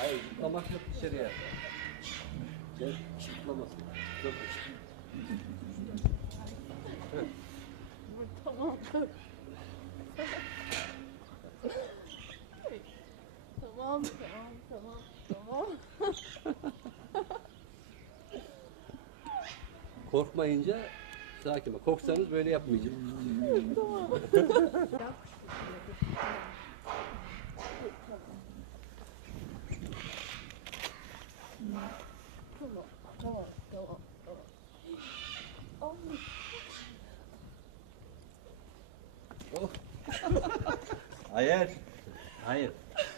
Hayır, zıplamak yok dışarıya. Gel, zıplamasın. Yok. Tamam. Tamam, tamam. Korkmayınca sakin ol. Korksanız böyle yapmayacağım. Tamam. Tamam. Oh. Hayır. Hayır.